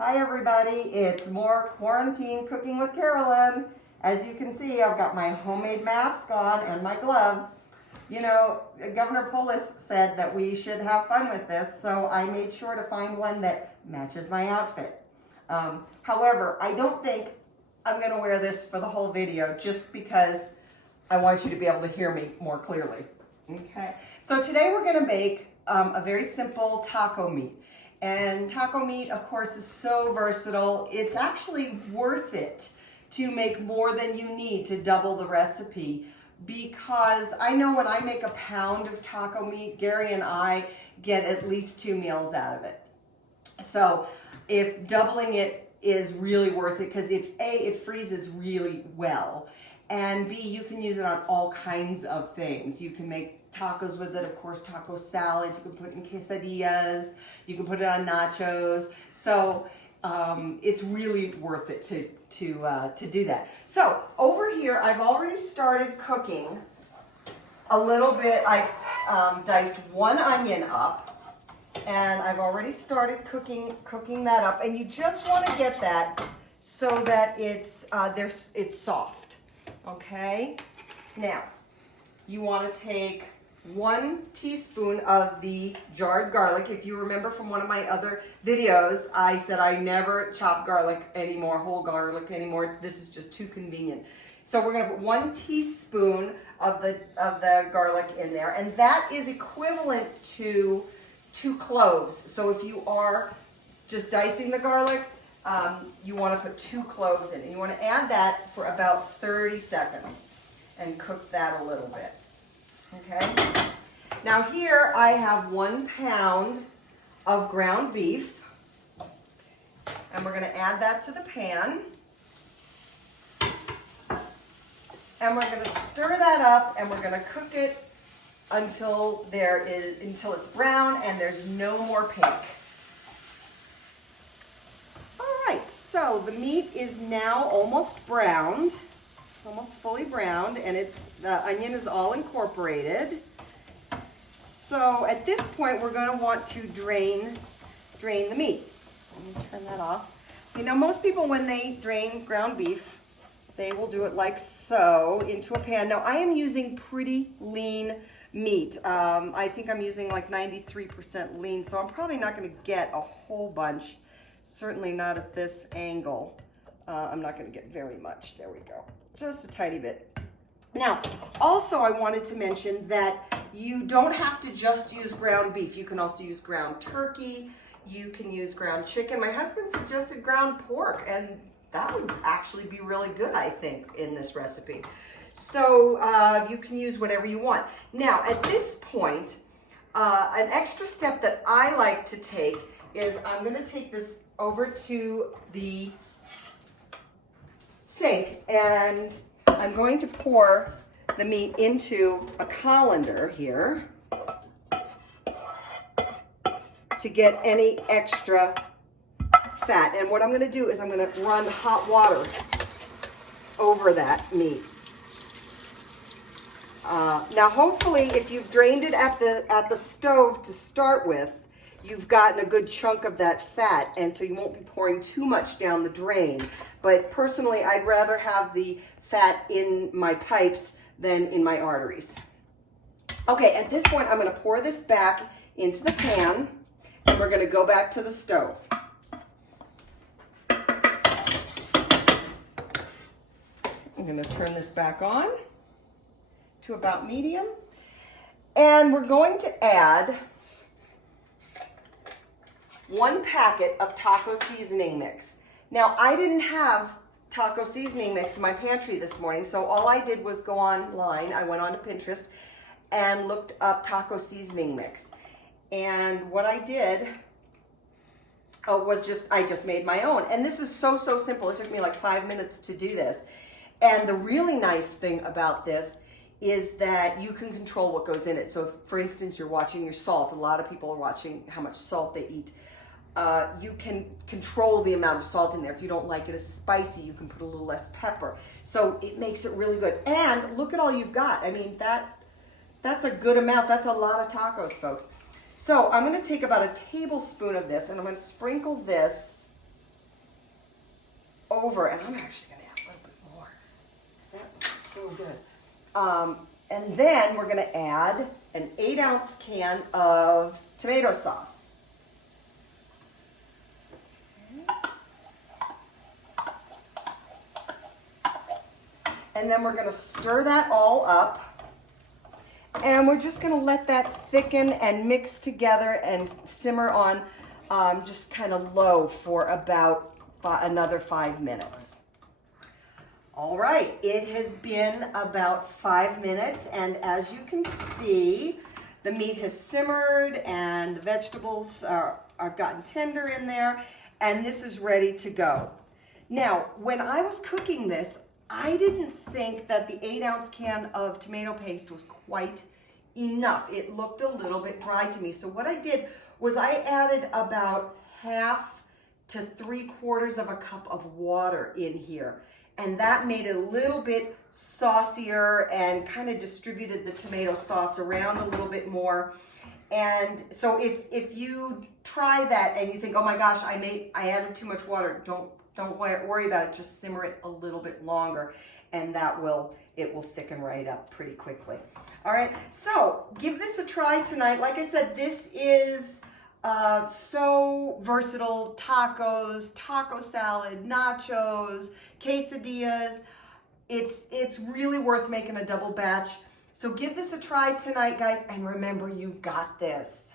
Hi everybody, it's more quarantine cooking with Carolyn. As you can see, I've got my homemade mask on and my gloves. You know, Governor Polis said that we should have fun with this, so I made sure to find one that matches my outfit. However, I don't think I'm gonna wear this for the whole video just because I want you to be able to hear me more clearly. Okay, so today we're gonna make a very simple taco meat. And taco meat, of course, is so versatile. It's actually worth it to make more than you need to double the recipe, because I know when I make a pound of taco meat, Gary and I get at least 2 meals out of it. So if doubling it is really worth it, because if A, it freezes really well, and B, you can use it on all kinds of things. You can make tacos with it, of course, taco salad. You can put it in quesadillas. You can put it on nachos. So it's really worth it to do that. So over here, I've already started cooking a little bit. I diced 1 onion up, and I've already started cooking that up. And you just want to get that so that it's soft. Okay. Now you want to take 1 teaspoon of the jarred garlic. If you remember from one of my other videos, I said I never chop garlic anymore, whole garlic anymore. This is just too convenient. So we're gonna put 1 teaspoon of the garlic in there, and that is equivalent to 2 cloves. So if you are just dicing the garlic, you want to put 2 cloves in, and you want to add that for about 30 seconds and cook that a little bit. Okay, now here I have 1 pound of ground beef, and we're going to add that to the pan, and we're going to stir that up, and we're going to cook it until it's brown and there's no more pink. All right, so the meat is now almost browned. It's almost fully browned, and the onion is all incorporated. So at this point, we're going to want to drain the meat. Let me turn that off. You know, most people, when they drain ground beef, they will do it like so into a pan. Now, I am using pretty lean meat. I think I'm using like 93% lean, so I'm probably not going to get a whole bunch. Certainly not at this angle. I'm not going to get very much. There we go. Just a tiny bit. Now, also I wanted to mention that you don't have to just use ground beef. You can also use ground turkey. You can use ground chicken. My husband suggested ground pork, and that would actually be really good, I think, in this recipe. So you can use whatever you want. Now, at this point, an extra step that I like to take is I'm going to take this over to the sink, and I'm going to pour the meat into a colander here to get any extra fat. And what I'm going to do is I'm going to run hot water over that meat. Now, hopefully, if you've drained it at the stove to start with, you've gotten a good chunk of that fat, and so you won't be pouring too much down the drain. But personally, I'd rather have the fat in my pipes than in my arteries. Okay, at this point, I'm going to pour this back into the pan, and we're going to go back to the stove. I'm going to turn this back on to about medium, and we're going to add 1 packet of taco seasoning mix. Now, I didn't have taco seasoning mix in my pantry this morning, so all I did was go online. I went on to Pinterest and looked up taco seasoning mix. And what I did was I just made my own. And this is so simple. It took me like 5 minutes to do this. And the really nice thing about this is that you can control what goes in it. So if, for instance, you're watching your salt, a lot of people are watching how much salt they eat. You can control the amount of salt in there. If you don't like it as spicy, you can put a little less pepper. So it makes it really good. And look at all you've got. I mean, that's a good amount. That's a lot of tacos, folks. So I'm going to take about a tablespoon of this, and I'm going to sprinkle this over, and I'm actually going to add a little bit more, because that looks so good. And then we're going to add an 8-ounce can of tomato sauce. And then we're going to stir that all up. And we're just going to let that thicken and mix together and simmer on just kind of low for about another 5 minutes. All right, it has been about 5 minutes, and as you can see, the meat has simmered and the vegetables are gotten tender in there, and this is ready to go. Now, when I was cooking this, I didn't think that the 8-ounce can of tomato paste was quite enough. It looked a little bit dry to me. So what I did was I added about 1/2 to 3/4 of a cup of water in here. And that made it a little bit saucier and kind of distributed the tomato sauce around a little bit more. And so if you try that and you think, oh my gosh, I added too much water, don't worry about it. Just simmer it a little bit longer, and it will thicken right up pretty quickly. All right, so give this a try tonight. Like I said, this is so versatile. Tacos, taco salad, nachos, quesadillas. It's really worth making a double batch. So give this a try tonight, guys, and remember, you've got this.